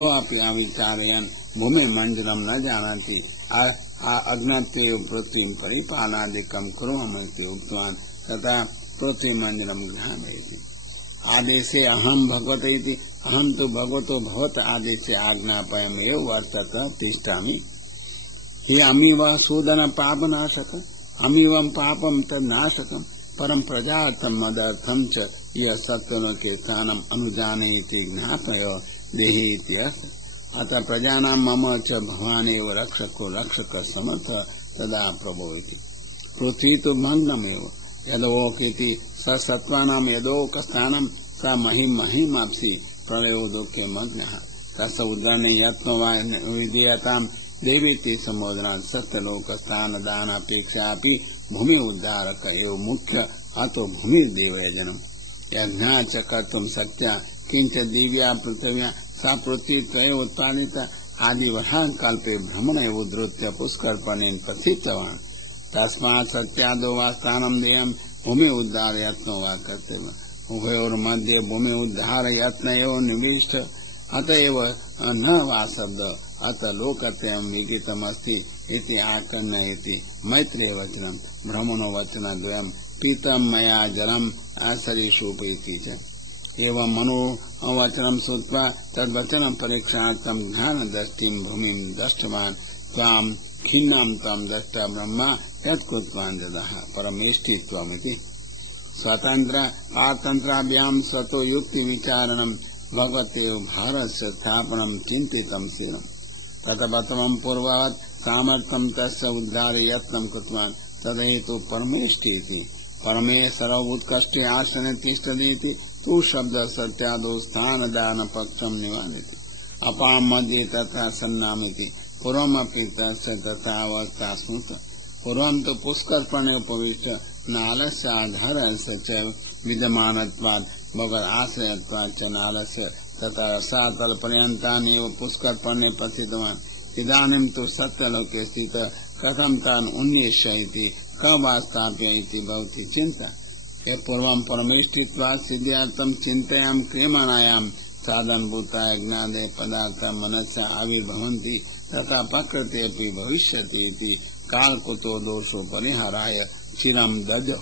विचारयन् भूमि मंजरम न जानाति अग्नते पृथ्वी परिपालनादिकं कुर्मः उक्तवान् तथा पृथ्वी मंजरम गृहामि आदेशे अहम भगवते इति अहम तो भगवतो भवत आदेशे आज्ञापयमेव वर्तत तिष्ठामि हे अमीव सूदन पापनाशक अमीवं पापम तन्नाशकम परम प्रजातम मदर्थम च यह सत्यलोके स्थानम अनुजाने इति ज्ञापय देहि इत्यर्थ अतः प्रजानां मम च भवानेव रक्षको रक्षक समर्थ तदा प्रभो इति पृथ्वी तो भग्नमेव यदोकेति स सत्त्वानां यदोकस्थानं स महिमाप्सि प्रलयोदोके मग्नः तस्य उद्धारणे यत्नविधेयतां देवीति सम्बोधनात् सत्यलोकस्थान दानापेक्षापि भूमि उद्धारक एव मुख्य अतो भूमि देवयजनम् यज्ञा च कर्तुं शक्त्या किंच दिव्या पृथिव्या सा पृथ्वी त्रय उत्पादित आदि कल्पे भ्रमण उद्धृत्य पुष्कर्पणेन प्रथितवान् तस्मात् सत्यादो वा स्थानं देयं भूमि उद्धार यत्नो वा कर्तव्य उभयोर्मध्ये भूमि उद्धार यत्न एव निविष्ट अतएव न वा शब्द अत लोकत्रयं विहितमस्ति इति आकर्णयति मैत्रेय वचनं भ्रमणो वचनद्वयं पीतं मया जलम् आसरीषूपयति च एवं मनो वचनम श्रुत्वा तद्वचनम परीक्षार्थम ज्ञान दृष्टिं भूमिं दृष्टवान् त्वां खिन्नां तं दृष्टा ब्रह्मा यत्कृतवान् ददः परमेष्टित्वमिति स्वतंत्र पारतंत्राभ्यां स्वतो युक्ति विचारणं भगवते भारस्य स्थापनं चिन्तितं शीलम् ततपतमं पूर्ववत् सामर्थ्यं तस्य उद्धारे यत्नं कृतवान् तदहेतु परमेष्टिति परमे सर्व उत्कृष्टे आसने तिष्ठति तू शब्द सत्यादो स्थान दान पक्षम निवादित अपाम मध्ये तथा सन्नामिति पूर्वमपि तस्य तथा अवस्था स्मृत पूर्वं तो पुष्कर्पणे उपविष्ट नालस्य आधारस्य च विद्यमानत्वात् भगवद् आश्रयत्वात् च नालस्य तथा रसातल पर्यन्तानेव पुष्कर्पणे प्रथितवान् इदानीं तु सत्यलोके स्थित कथं तान् उन्निष्य इति कवास्थाप्य इति भवति चिन्ता पूर्वं परमेष्टित्वात् सिद्ध्यार्थं चिन्तयां क्रियमाणायां साधनभूताय ज्ञाने पदार्थ मनसा आविर्भवन्ति तथा प्रकृते अपि भविष्यति इति कालकुतो दोषो परिहाराय चिरं दद्यो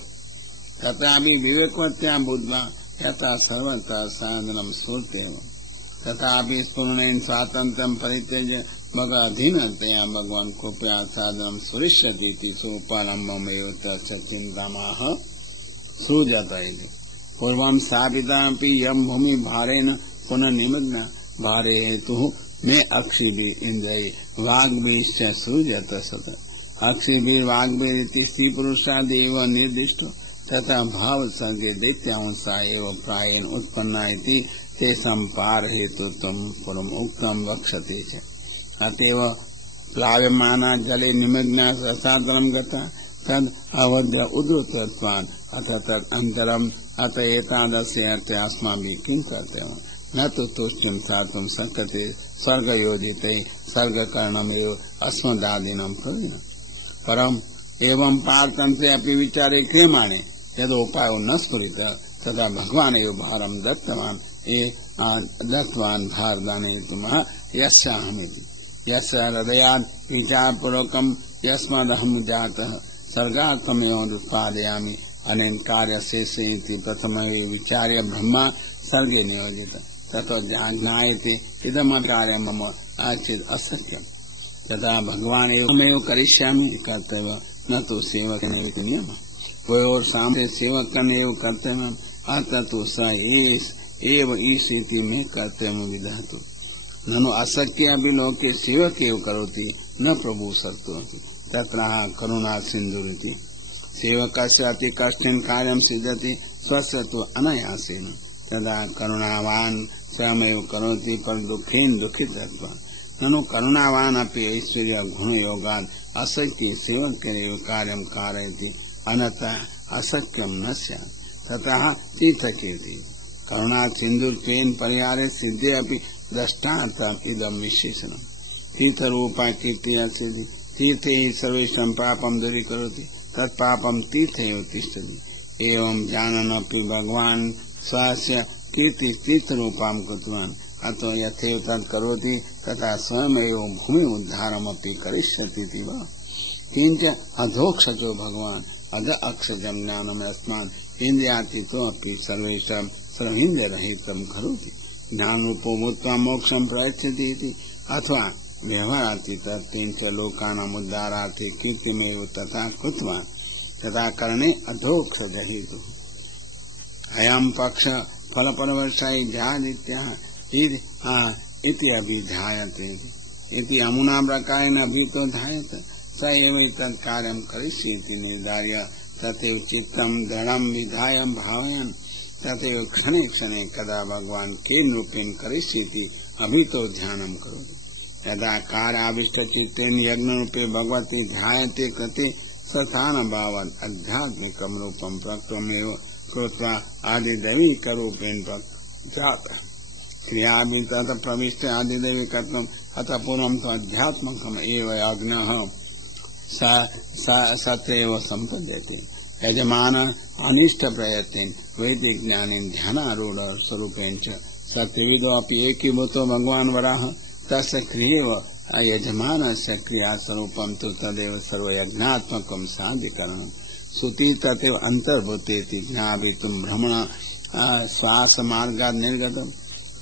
तथापि विवेकवत्या बुद्ध्वा यथा सर्वथा साधनं स्फूर्तेव तथापि स्फुरणेन स्वातन्त्र्यं परित्यज्य भगवदधीनतया भगवान् कृपया साधनं सुरिष्यति इति सोपालम्बमेव तस्य चिन्तामाह सृजत इति पूर्वं स्थापितापि यं भूमि भारेण पुनः निमग्न भारे हेतुः मे अक्षिभिः इन्द्रैः वाग्भिश्च सृजत सत अक्षिभिः वाग्भिरिति स्त्रीपुरुषादेव निर्दिष्टो तथा भावसर्गे दैत्यांसा एव प्रायेण उत्पन्ना इति तेषां पारहेतुत्वं पूर्वम् उक्तं वक्ष्यते च अतएव प्लाव्यमाना जले निमग्ना रसातलं गता तद अवध्य उद्धृतत्वान् अथ तद अंतरम अत एतादृशे अर्थे अस्माभिः किं कर्तव्यं न तु तुष्टिं स्थातुं शक्यते स्वर्गयोजितैः सर्गकरणमेव अस्मदादीनां प्रवीणम् परम् एवं पारतन्त्रे अपि विचारे क्रियमाणे यदोपायो न स्फुरित तदा भगवान् एव भारं दत्तवान् भारदानेतुमः यस्याहमिति यस्य हृदयात् विचारपूर्वकं यस्मादहं जातः सर्गार्थमेव उत्पादयामि अनेन कार्यशेषे इति प्रथममे विचार्य ब्रह्मा सर्गे नियोजित ततो ज्ञायते इदमपि कार्यं मम आचित् असत्यम् तथा भगवान् एवमेव करिष्यामि कर्तव्य न तु सेवकनेव नियमः द्वयोः सामने सेवकनेव कर्तव्यम् अतः तु स एव ईश इति मे कर्तव्यं विदहतु ननु अशक्य अपि लोके सेवक एव करोति न प्रभु सत्तोति तत्र करुणा सिन्धुरिति सेवकस्य अति कष्टेन कार्यं सिद्ध्यति स्वस्य तु अनायासेन तदा करुणावान् स्वयमेव करोति पर दुःखेन दुःखितत्वात् ननु करुणावान् अपि ऐश्वर्य गुणयोगात् अशक्य सेवकेनैव कार्यं कारयति अन्यथा अशक्यं न स्यात् ततः तीर्थकीर्ति करुणा सिन्धुत्वेन परिहारे सिद्धे अपि दृष्टान्तम् इदं विशेषणम् तीर्थरूपा कीर्तिः सिद्धि तीर्थे ही सर्वेषां पापं दूरीकरोति तत्पापं तीर्थे एव तिष्ठति एवं जानन्नपि भगवान् स्वस्य कीर्ति तीर्थरूपां कृतवान् अतो यथैव तत् करोति तथा स्वयमेव भूमि उद्धारमपि करिष्यति इति वा। किंच अधोक्षजो भगवान अध अक्षजं ज्ञानम् अस्मात् इन्द्रियातीतोऽपि सर्वेषां सर्वेन्द्रियरहितं करोति। ज्ञानरूपो भूत्वा मोक्षं प्रयच्छति इति। अथवा व्यवहारातीतः किंच लोकानाम् उद्धारार्थे कृत्यमेव तथा कृत्वा तथा करणे अधोक्षज हेतुः। अयं पक्ष फलपरवशायी ध्यादित्यः इति अभिधायते इति अमुना प्रकारेण अभितो ध्यायते स एव तत् कार्यं करिष्यति निर्धार्य तथैव चित्तं दृढं विधाय भावयन् तथैव क्षणे क्षणे कदा भगवान् केन रूपेण करिष्यति अभितो ध्यानं करोति। यदा कार्याविष्टचित्तेन यज्ञरूपे भगवती ध्यायते कृते स्थानभावात् आध्यात्मिकं रूपं प्रकृतमेव कृत्वा आदिदैविकरूपेण जातः। क्रियाभिः ततः प्रविष्ट आदिदैविकत्वम् अतः पूर्वं तु आध्यात्मिकम् एव यज्ञः सत्रैव सम्पद्यते। यजमान अनिष्ट प्रयत्नेन वैदिक ज्ञानेन ध्यानारूढ़ स्वरूपेण च सत्विदोऽपि एकीभूतो भगवान् वराह तस्य क्रियैव यजमानस्य क्रियास्वरूपं तु तदेव सर्वयज्ञात्मकं साधिकरणम् श्रुति तथैव अन्तर्भूतेति ज्ञापितुं भ्रमण श्वासमार्गात् निर्गतम्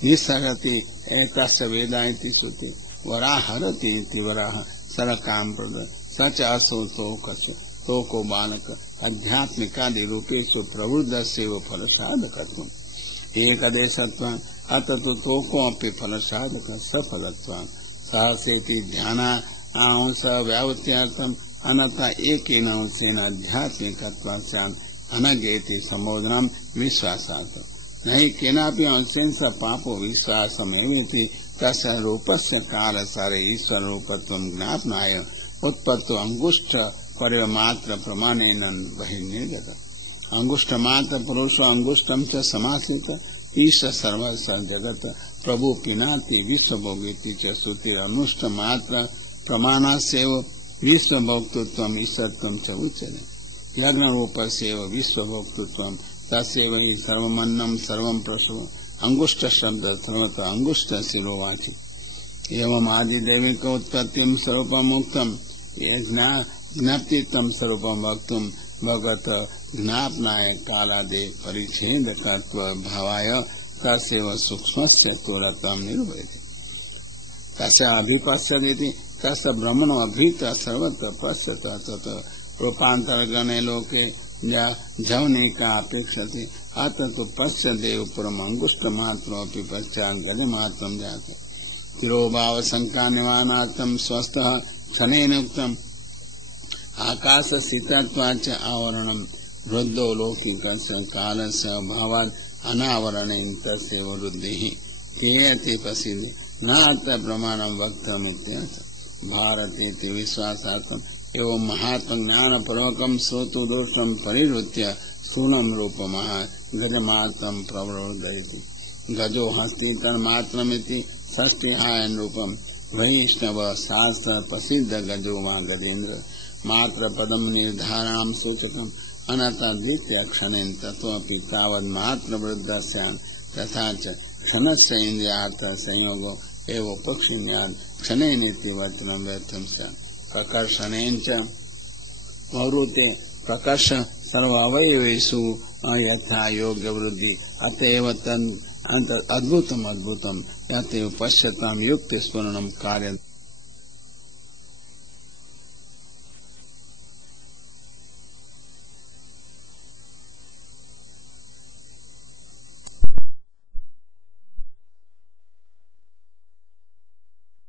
निस्सरति एतस्य वेदा इति श्रुति वराहरति इति वराह सरकां प्रद सच असो तोको बालक आध्यात्मिकादि रूपेषु प्रवृद्धस्यैव फलसाधकत्वम् एकदेशत्वान् अतः तोकोऽपि फलसाधकः सफलत्वान् सहसेति ध्यानांश व्यावृत्त्यर्थम् अन्यथा एकेन अंशेन आध्यात्मिकत्वास्याम् अनगेति संबोधनं विश्वासात् नहि केनापि अंशेन स पापो विश्वासमेवेति तस्य रूपस्य कालसारे ईश्वररूपत्वं ज्ञापनाय उत्पत्तो अंगुष्ठ परिमात्र प्रमाणेन बहिर्निर्गत। अंगुष्ठ मात्र पुरुषो अंगुष्ठं च समाश्रित ईश सर्वस्य जगत प्रभु पिनाति विश्वभोगेति च श्रुति अनुष्ठ मात्र प्रमाणस्यैव विश्वभोक्तृत्वम् ईश्वरत्वं च उच्यते। यज्ञ रूपस्यैव विश्वभोक्तृत्वं तस्यैव हि सर्वमन्नं सर्वं प्रसवम् अंगुष्ठ शब्द सर्वतः अंगुष्ठ शिरोवाचि। एवं आदिदैविक उत्पत्तिं स्वरूपम् उक्तम् ज्ञप्तितं स्वरूपं वक्तुं भगवत ज्ञापनाय कालादे परिच्छेदकत्व भावाय तस्यैव सूक्ष्मस्य तुरतं निर्वहति तस्य अभिपश्यति तस्य ब्रह्मणो अभीत सर्वत्र पश्यत तत् रूपान्तरगणे लोके जवनिका अपेक्षते अतः तो पश्यदेव परम अंगुष्ठमात्रमपि पश्चात् गजमात्रं जाते तिरोभाव शंका निवारणार्थं स्वस्थः क्षणेन उक्तम् आकाशस्थितत्वाच्च आवरणं वृद्धो लौकिकस्य कालस्य अभावात् अनावरणेन तस्यैव वृद्धिः तेयते प्रसिद्धि न अत्र प्रमाणं वक्तमित्यर्थः। भारतेति विश्वासार्थम् एवं महात्म ज्ञान पूर्वकं श्रोतु दोषं परिहृत्य स्थूलं रूपमः गजमात्रं प्रवरोधयति। गजो हस्ति तन्मात्रमिति षष्ठी आयन रूपम वैष्णव शास्त्र प्रसिद्ध गजो वा गजेन्द्र मात्र पदम निर्धारणं सूचकम् अनता द्वितीय क्षणेन ततोऽपि तावत् मात्र वृद्धस्यान् तथा च क्षणस्य इन्द्रियार्थ संयोगो एव उपक्षिण्यात् क्षणेनेति वचनं व्यर्थं स्यात्। प्रकर्षणेन च वृत्ते प्रकर्ष सर्वावयवेषु यथा योग्य वृद्धि अतएव तन् अद्भुतम यतएव पश्यतां युक्त स्मरणं कार्य